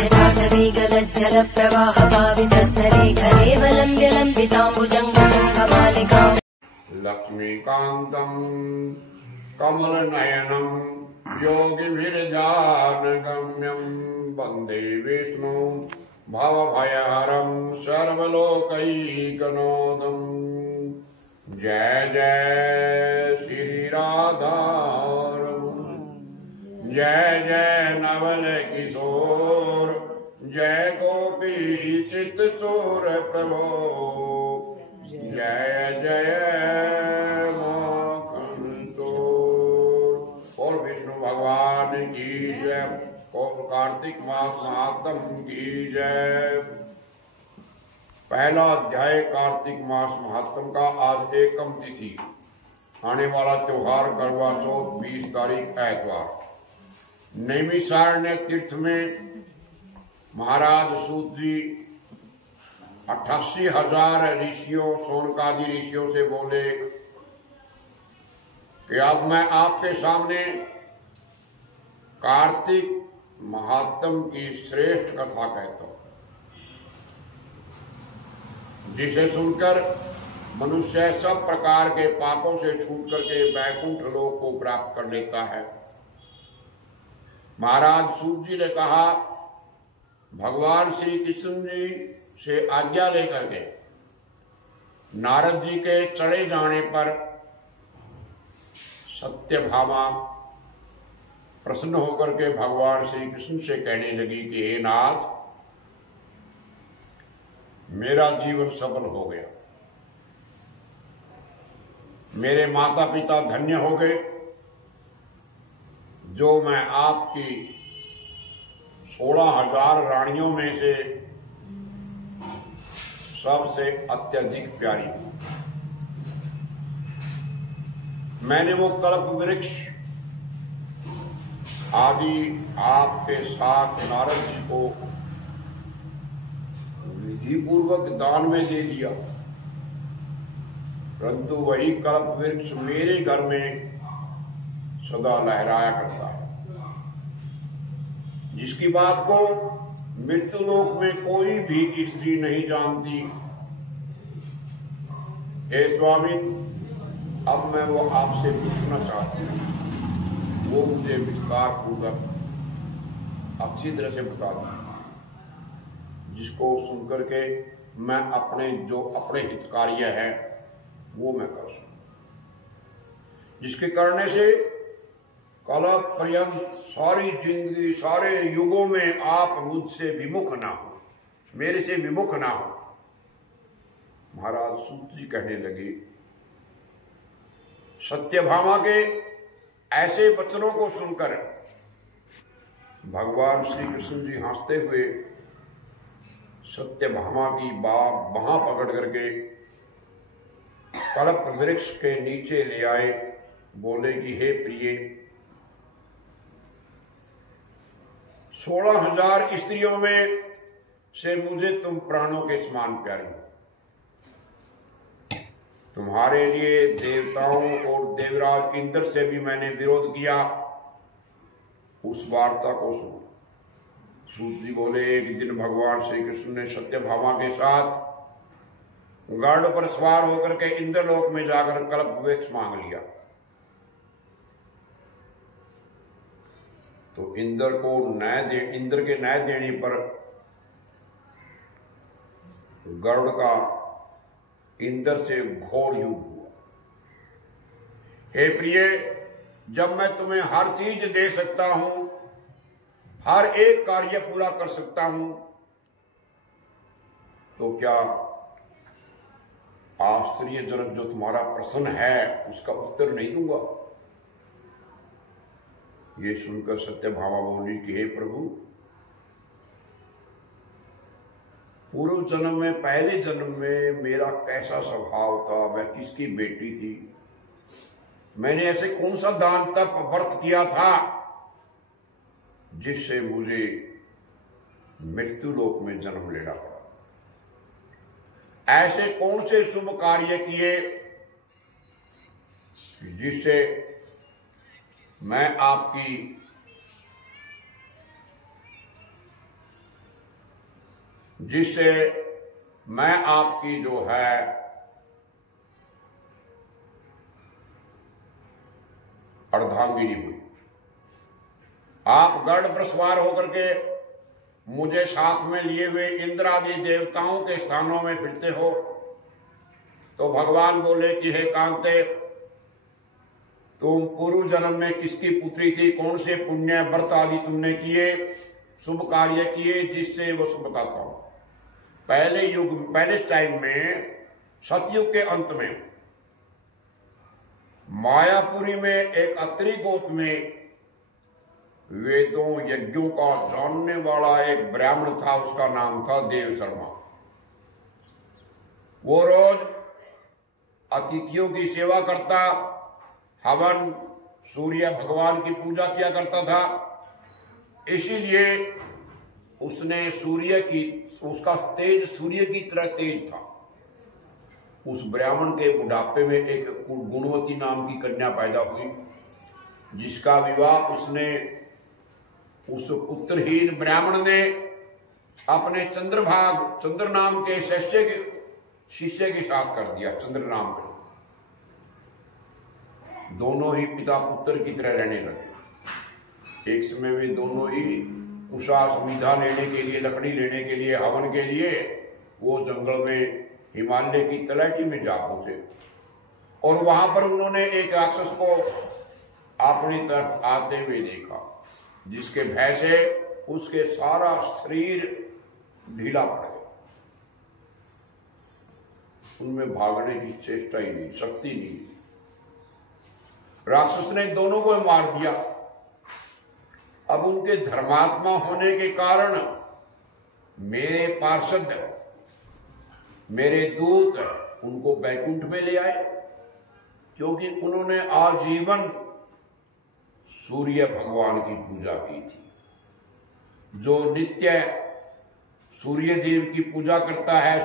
जटाटवीगलज्जल प्रवाह पावितस्थले कलेवलम्ब्य लम्बिताम्बुजङ्गमालिकाम् लक्ष्मीकान्तं कमलनयनं योगिभिर्जानगम्यं वन्दे विष्णु भवभयहरं सर्वलोकैकनाथं। जय जय श्री राधा रमण, जय जय नवल किशोर, जय गोपी चित चोर प्रभो, जय जय माखन चोर। और विष्णु भगवान की जय, और कार्तिक मास महात्म की जय। पहला अध्याय कार्तिक मास महात्म का। आज एकम तिथि, आने वाला त्योहार करवा चौथ 20 तारीख ऐतवार। नैमिषारण्य तीर्थ में महाराज सूत जी 88,000 ऋषियों सोनकादि ऋषियों से बोले कि अब मैं आपके सामने कार्तिक महात्म की श्रेष्ठ कथा कहता हूं, जिसे सुनकर मनुष्य सब प्रकार के पापों से छूट करके वैकुंठ लोक को प्राप्त कर लेता है। महाराज सूत जी ने कहा, भगवान श्री कृष्ण जी से आज्ञा लेकर के नारद जी के चढ़े जाने पर सत्यभामा प्रसन्न होकर के भगवान श्री कृष्ण से कहने लगी कि हे नाथ, मेरा जीवन सफल हो गया, मेरे माता पिता धन्य हो गए, जो मैं आपकी 16,000 रानियों में से सबसे अत्यधिक प्यारी हूं। मैंने वो कल्प वृक्ष आदि आपके साथ नारद जी को विधि पूर्वक दान में दे दिया, परंतु वही कल्प वृक्ष मेरे घर में सदा लहराया करता है, जिसकी बात को मृत्युलोक में कोई भी स्त्री नहीं जानती। हे स्वामी, अब मैं वो आपसे पूछना चाहती हूँ, वो मुझे विस्तार पूर्वक अच्छी तरह से बता दें, जिसको सुनकर के मैं अपने हित कार्य है वो मैं कर सकूं, जिसके करने से कलप पर्यंत सारी जिंदगी सारे युगों में आप मुझसे विमुख ना हो, मेरे से विमुख ना हो। महाराज सूत जी कहने लगे, सत्यभामा के ऐसे वचनों को सुनकर भगवान श्री कृष्ण जी हंसते हुए सत्यभामा की बाह पकड़ करके कल्प वृक्ष के नीचे ले आए। बोले कि हे प्रिय, 16,000 स्त्रियों में से मुझे तुम प्राणों के समान प्यारी हो। तुम्हारे लिए देवताओं और देवराज इंद्र से भी मैंने विरोध किया, उस वार्ता को सुनो। सूत जी बोले, एक दिन भगवान श्री कृष्ण ने सत्यभामा के साथ गरुड़ पर सवार होकर के इंद्रलोक में जाकर कल्प वृक्ष मांग लिया, तो इंद्र के न्याय देने पर गरुड़ का इंद्र से घोर युद्ध हुआ। हे प्रिय, जब मैं तुम्हें हर चीज दे सकता हूं, हर एक कार्य पूरा कर सकता हूं, तो क्या आश्चर्यजनक जो तुम्हारा प्रश्न है उसका उत्तर नहीं दूंगा? ये सुनकर सत्यभामा बोली कि हे प्रभु, पूर्व जन्म में, पहले जन्म में मेरा कैसा स्वभाव था, मैं किसकी बेटी थी, मैंने ऐसे कौन सा दान तप व्रत किया था जिससे मुझे मृत्यु लोक में जन्म लेना पड़ा? ऐसे कौन से शुभ कार्य किए जिससे मैं आपकी जिससे मैं आपकी जो है अर्धांगिनी हुई। आप गढ़ पर सवार होकर के मुझे साथ में लिए हुए इंद्र आदि देवताओं के स्थानों में फिरते हो, तो भगवान बोले कि हे कांते, तुम पूर्व जन्म में किसकी पुत्री थी, कौन से पुण्य व्रत आदि तुमने किए, शुभ कार्य किए, जिससे वो सब बताता हूं। पहले टाइम में, सतयुग के अंत में, मायापुरी में एक अत्रि गोत में वेदों यज्ञों का जानने वाला एक ब्राह्मण था। उसका नाम था देव शर्मा। वो रोज अतिथियों की सेवा करता, हवन, सूर्य भगवान की पूजा किया करता था। इसीलिए उसने उसका तेज सूर्य की तरह तेज था। उस ब्राह्मण के बुढ़ापे में एक गुणवती नाम की कन्या पैदा हुई, जिसका विवाह उस पुत्रहीन ब्राह्मण ने अपने चंद्र नाम के शिष्य के साथ कर दिया। चंद्र नाम के दोनों ही पिता पुत्र की तरह रहने लगे। एक समय में दोनों ही उषा सुविधा लेने के लिए, लकड़ी लेने के लिए, हवन के लिए वो जंगल में हिमालय की तलहटी में जा पहुंचे, और वहां पर उन्होंने एक राक्षस को अपनी तरफ आते हुए देखा, जिसके भय से उसके सारा शरीर ढीला पड़ गया। उनमें भागने की चेष्टा ही नहीं, शक्ति नहीं। राक्षस ने दोनों को मार दिया। अब उनके धर्मात्मा होने के कारण मेरे पार्षद, मेरे दूत उनको बैकुंठ में ले आए, क्योंकि उन्होंने आजीवन सूर्य भगवान की पूजा की थी। जो नित्य सूर्य देव की पूजा करता है